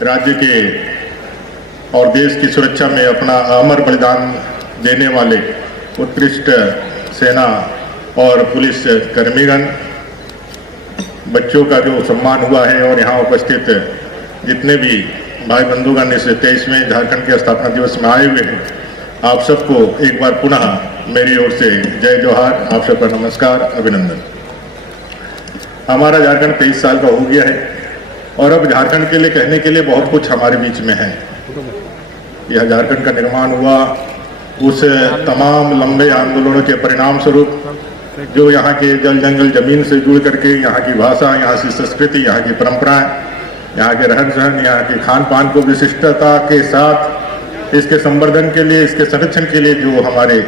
राज्य के और देश की सुरक्षा में अपना अमर बलिदान देने वाले उत्कृष्ट सेना और पुलिस कर्मीगण, बच्चों का जो सम्मान हुआ है और यहाँ उपस्थित जितने भी भाई बंधुगण इस 23वें झारखंड के स्थापना दिवस में आए हुए हैं, आप सबको एक बार पुनः मेरी ओर से जय जोहार, आप सबका नमस्कार, अभिनंदन। हमारा झारखंड 23 साल का हो गया है और अब झारखंड के लिए कहने के लिए बहुत कुछ हमारे बीच में है। यह झारखंड का निर्माण हुआ उस तमाम लंबे आंदोलनों के परिणाम स्वरूप, जो यहाँ के जल जंगल जमीन से जुड़ करके यहाँ की भाषा, यहाँ की संस्कृति, यहाँ की परंपराएं, यहाँ के रहन सहन, यहाँ के खान पान को विशिष्टता के साथ इसके संवर्धन के लिए, इसके संरक्षण के लिए जो हमारे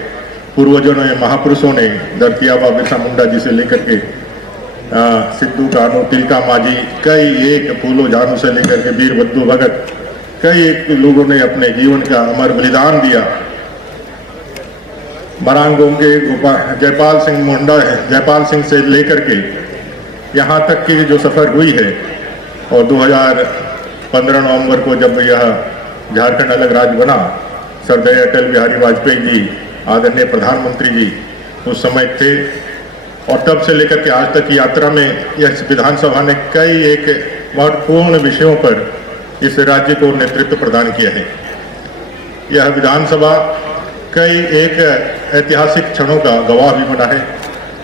पूर्वजों ने, महापुरुषों ने, धरती आबा बिरसा मुंडा जी से लेकर के सिद्धू कान्हू, तिलका मांझी, कई एक फूलो जानू से लेकर के वीर बद्दू भगत, कई एक लोगों ने अपने जीवन का अमर बलिदान दिया। बरांगोम के जयपाल सिंह मुंडा, जयपाल सिंह से लेकर के यहाँ तक की जो सफर हुई है, और 2015 नवंबर को जब यह झारखंड अलग राज्य बना, सरदार अटल बिहारी वाजपेयी जी, आदरणीय प्रधानमंत्री जी उस समय थे, और तब से लेकर के आज तक की यात्रा में यह विधानसभा ने कई एक महत्वपूर्ण विषयों पर इस राज्य को नेतृत्व प्रदान किया है। यह विधानसभा कई एक ऐतिहासिक क्षणों का गवाह भी बना है।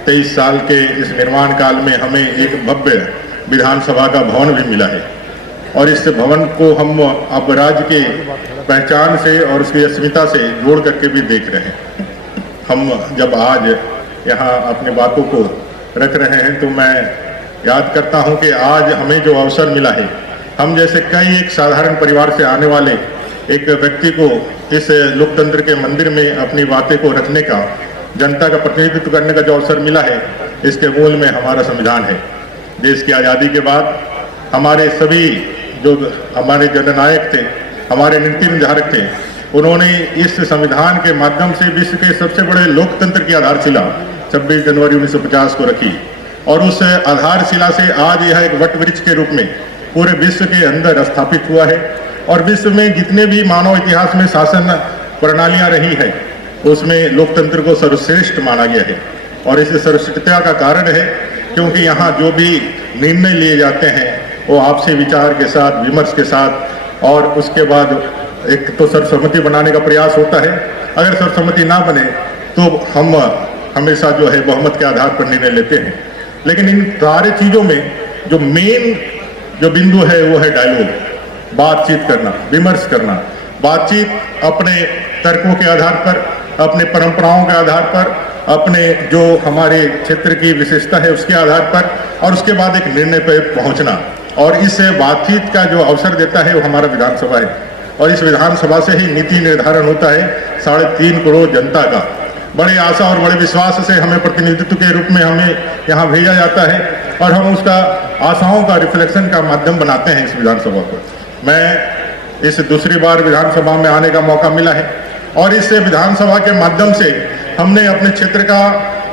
23 साल के इस निर्माण काल में हमें एक भव्य विधानसभा का भवन भी मिला है, और इस भवन को हम अब राज्य के पहचान से और उसकी अस्मिता से जोड़ करके भी देख रहे हैं। हम जब आज यहाँ अपने बातों को रख रहे हैं तो मैं याद करता हूँ कि आज हमें जो अवसर मिला है, हम जैसे कई एक साधारण परिवार से आने वाले एक व्यक्ति को इस लोकतंत्र के मंदिर में अपनी बातें को रखने का, जनता का प्रतिनिधित्व करने का जो अवसर मिला है, इसके मूल में हमारा संविधान है। देश की आज़ादी के बाद हमारे सभी जो हमारे जननायक थे, हमारे नीति निर्धारक थे, उन्होंने इस संविधान के माध्यम से विश्व के सबसे बड़े लोकतंत्र की आधारशिला 26 जनवरी 1950 को रखी, और उस आधारशिला से आज यह एक वट वृक्ष के रूप में पूरे विश्व के अंदर स्थापित हुआ है। और विश्व में जितने भी मानव इतिहास में शासन प्रणालियां रही है, उसमें लोकतंत्र को सर्वश्रेष्ठ माना गया है। और इस सर्वश्रेष्ठता का कारण है क्योंकि यहाँ जो भी निर्णय लिए जाते हैं वो आपसी विचार के साथ, विमर्श के साथ, और उसके बाद एक तो सर्वसम्मति बनाने का प्रयास होता है। अगर सर्वसम्मति ना बने तो हम हमेशा जो है बहुमत के आधार पर निर्णय लेते हैं। लेकिन इन सारे चीजों में जो मेन जो बिंदु है वो है डायलॉग, बातचीत करना, विमर्श करना। बातचीत अपने तर्कों के आधार पर, अपने परंपराओं के आधार पर, अपने जो हमारे क्षेत्र की विशेषता है उसके आधार पर, और उसके बाद एक निर्णय पर पहुंचना। और इस बातचीत का जो अवसर देता है वो हमारा विधानसभा है, और इस विधानसभा से ही नीति निर्धारण होता है 3.5 करोड़ जनता का। बड़े आशा और बड़े विश्वास से हमें प्रतिनिधित्व के रूप में हमें यहाँ भेजा जाता है, और हम उसका आशाओं का रिफ्लेक्शन का माध्यम बनाते हैं इस विधानसभा को। मैं इस दूसरी बार विधानसभा में आने का मौका मिला है, और इस विधानसभा के माध्यम से हमने अपने क्षेत्र का,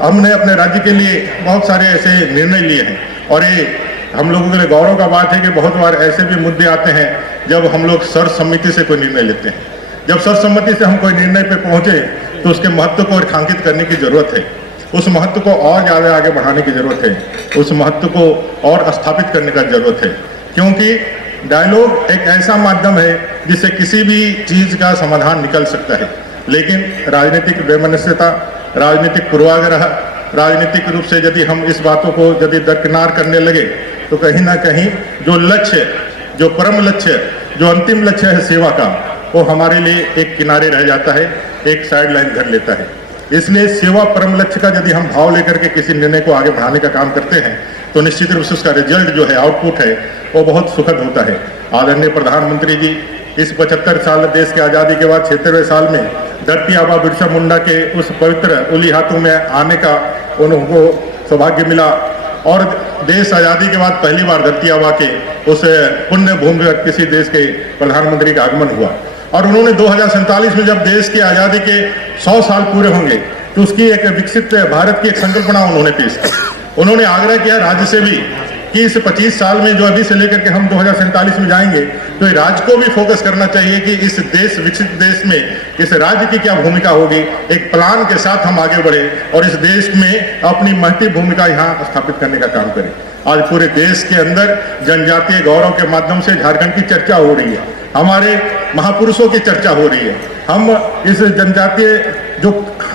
हमने अपने राज्य के लिए बहुत सारे ऐसे निर्णय लिए हैं। और ये हम लोगों के लिए गौरव का बात है कि बहुत बार ऐसे भी मुद्दे आते हैं जब हम लोग सर्वसम्मति से कोई निर्णय लेते हैं। जब सर्वसम्मति से हम कोई निर्णय पे पहुंचे तो उसके महत्व को रेखांकित करने की जरूरत है, उस महत्व को और ज़्यादा आगे बढ़ाने की जरूरत है, उस महत्व को और स्थापित करने का जरूरत है। क्योंकि डायलॉग एक ऐसा माध्यम है जिससे किसी भी चीज का समाधान निकल सकता है, लेकिन राजनीतिक वैमनस्यता, राजनीतिक पूर्वाग्रह, राजनीतिक रूप से यदि हम इस बातों को यदि दरकिनार करने लगे तो कहीं ना कहीं जो लक्ष्य, जो परम लक्ष्य, जो अंतिम लक्ष्य है सेवा का, वो हमारे लिए एक किनारे रह जाता है, एक साइड लाइन कर लेता है। इसलिए सेवा परम लक्ष्य का यदि हम भाव लेकर के किसी निर्णय को आगे बढ़ाने का काम करते हैं तो निश्चित रूप से उसका रिजल्ट जो है, आउटपुट है, वो बहुत सुखद होता है। आदरणीय प्रधानमंत्री जी इस 75 साल देश की आज़ादी के बाद 76वें साल में धरती आबा बिरसा मुंडा के उस पवित्र उली हाथों में आने का उनको सौभाग्य मिला, और देश आज़ादी के बाद पहली बार धरती आबा के उस पुण्य भूमि पर किसी देश के प्रधानमंत्री का आगमन हुआ। और उन्होंने 2047 में जब देश की आज़ादी के 100 साल पूरे होंगे तो उसकी एक विकसित भारत की एक संकल्पना उन्होंने पेश की। उन्होंने आग्रह किया राज्य से भी कि इस 25 साल में जो अभी से लेकर के हम 2047 में जाएंगे, तो राज्य को भी फोकस करना चाहिए कि इस देश, विकसित देश में इस राज्य की क्या भूमिका होगी। एक प्लान के साथ हम आगे बढ़े और इस देश में अपनी महती भूमिका यहाँ स्थापित करने का काम करें। आज पूरे देश के अंदर जनजातीय गौरव के माध्यम से झारखंड की चर्चा हो रही है, हमारे महापुरुषों की चर्चा हो रही है। हम इस जनजातीय जो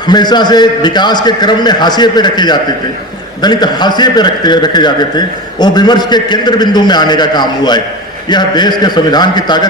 हमेशा से विकास के क्रम में हाशिए पे रखे जाते थे, दलित हाशिए पे रखे जाते थे, वो विमर्श के केंद्र बिंदु में आने का काम हुआ है। यह देश के संविधान की ताकत